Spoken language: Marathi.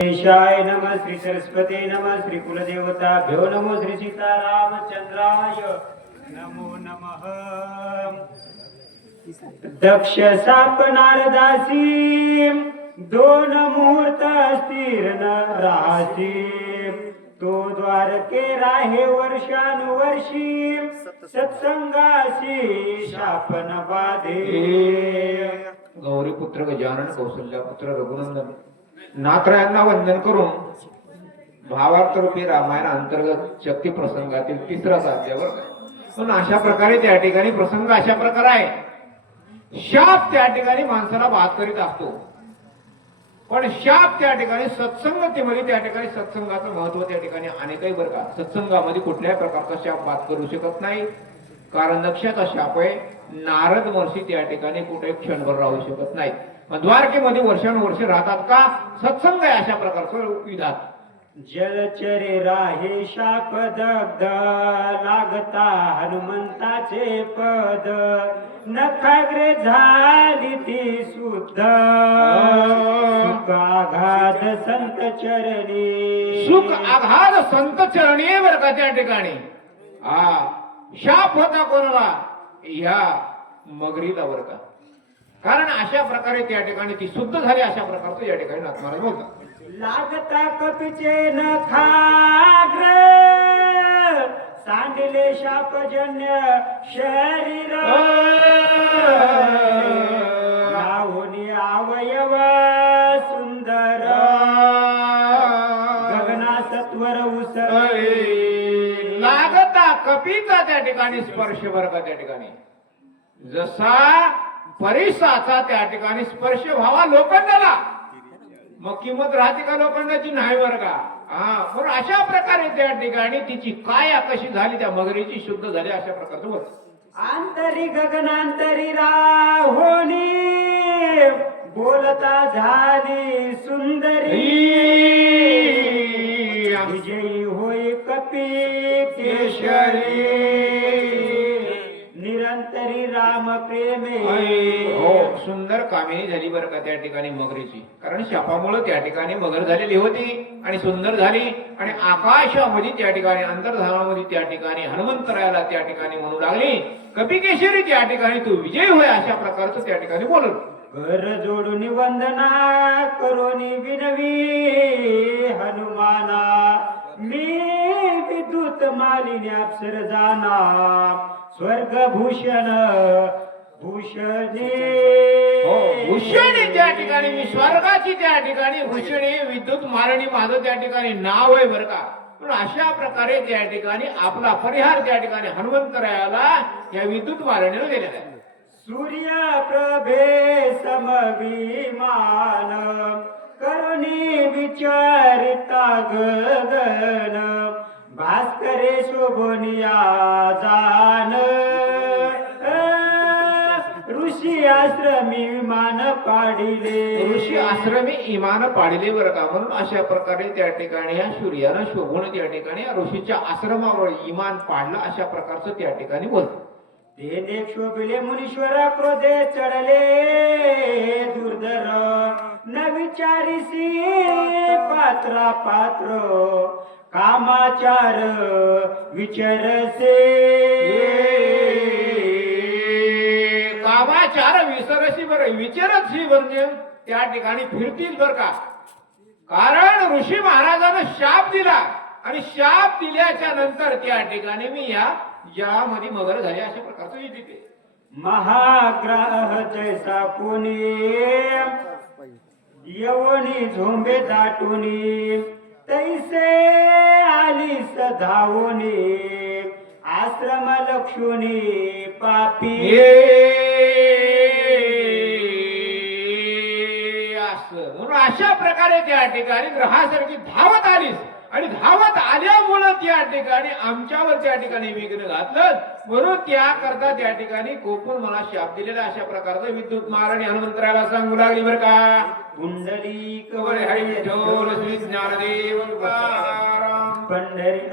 गणेशाय नमः, श्री सरस्वती नमः, श्री कुलदेवताभ्यो नमो, श्री सीतारामचंद्राय नमो नमः। दक्ष साप नारदासी दोन मुहूर्त स्थिर न राहासी, तो द्वारके राहे वर्षानुवर्षी सत्संगाशी शापन बाधे। गौरी पुत्र गजानन, कौसल्या पुत्र रघुनंदन नाथरायांना वंदन करून भावार्थ रूपी रामायण अंतर्गत शक्ती प्रसंगातील तिसराच अध्याय पण अशा प्रकारे त्या ठिकाणी प्रसंग अशा प्रकार आहे। शाप त्या ठिकाणी माणसाला बाद करीत असतो, पण शाप त्या ठिकाणी सत्संगतीमध्ये त्या ठिकाणी सत्संगाचं महत्व त्या ठिकाणी अनेकही बरं का। सत्संगामध्ये कुठल्याही प्रकारचा शाप बाद करू शकत नाही, कारण नक्षाचा शाप आहे। नारद महर्षी त्या ठिकाणी कुठे क्षणभर राहू शकत नाही। द्वारकेमध्ये वर्षानुवर्षे राहतात का? सत्संग आहे अशा प्रकारचं विधान। जलचरे राहे शाप दग्ध, लागता हनुमंताचे पद, नखाग्रे झाली ती शुद्ध, सुख आघात संत चरणी। सुख आघात संत चरणी बर का त्या ठिकाणी। शाप होता कोणाला? या मगरीला बर का। कारण अशा प्रकारे त्या ठिकाणी ती शुद्ध झाली अशा प्रकारचं या ठिकाणी नाथ महाराज बोलतात। लागता कपीचे नखाग्र, सांडिले शापजन्य शरीर, नाहोनी अवयव सुंदर, गगना सत्वर उसळले। लागता कपीचा त्या ठिकाणी स्पर्श बर का त्या ठिकाणी। जसा परिसाचा त्या ठिकाणी स्पर्श व्हावा लोखंडाला, मग किंमत राहते का लोखंडाची? नाही बर का। पण अशा प्रकारे त्या ठिकाणी तिची काया कशी झाली, त्या मगरीची शुद्ध झाली अशा प्रकारचं होत। आंतरी गगनांतरी राहोनी, बोलता झाली सुंदरी, विजयी होई कपी केशरी, निरंतरी राम प्रेमे। हो, सुंदर कामिनी झाली बरं का त्या ठिकाणी मगरीची, कारण शापामुळे त्या ठिकाणी मगर झालेली होती आणि सुंदर झाली। आणि आकाशामध्ये त्या ठिकाणी अंतर्धानामध्ये त्या ठिकाणी हनुमंतरायाला त्या ठिकाणी म्हणू लागली, कपिकेशरी त्या ठिकाणी तू विजय होय अशा प्रकारचं त्या ठिकाणी बोलत। घर जोडून वंदना करोनी विनवी, हनुमाना मी विद्युत मालिनी अप्सर जाना, स्वर्ग भूषण भूषणे। हो, भूषणी त्या ठिकाणी मी स्वर्गाची त्या ठिकाणी भूषणी विद्युत मालिनी माझं त्या ठिकाणी नाव आहे बर का। पण अशा प्रकारे त्या ठिकाणी आपला परिहार त्या ठिकाणी हनुमंतरायाला या विद्युत मालिनीने दिलेला आहे। सूर्य प्रभे समविमान, करुणी विचारिता गगन, भास्करे शोभनिया जान, ऋषी आश्रमी विमान पाडिले। ऋषी आश्रमी विमान पाडिले बरं का। म्हणून अशा प्रकारे त्या ठिकाणी या सूर्यानं शोभून त्या ठिकाणी ऋषीच्या आश्रमावर विमान पाडलं अशा प्रकारचं त्या ठिकाणी बोलतो। ते शोभिले मुनीश्वर क्रोधे चढले दुर्धर, न विचारिसी पात्रा पात्र, कामाचार विचारसे। कामाचार विसरशी बरं, विचारशी म्हणजे त्या ठिकाणी फिरतील बर का। कारण ऋषी महाराजांना शाप दिला आणि शाप दिल्याच्या नंतर त्या ठिकाणी मी यामध्ये मगर झाले अशा प्रकारचं विधिते। महाग्रह जैसा कोणी, यवनी झोंबे दाटुनी, तैसे आली सधावनी, आश्रम लक्षुनी पापी। असं म्हणून अशा प्रकारे त्या ठिकाणी ग्रहासारखी धावत आलीस आणि धावत आल्यामुळे त्या ठिकाणी आमच्यावर त्या ठिकाणी विघ्न घातलं, म्हणून त्या करता त्या ठिकाणी कोपून मला शाप दिलेला अशा प्रकारचं विद्युत मारणी हनुमंतराला सांगू लागली बर का। कुंडली हरी विठ्ठल श्री ज्ञानदेव तुकाराम पंढरी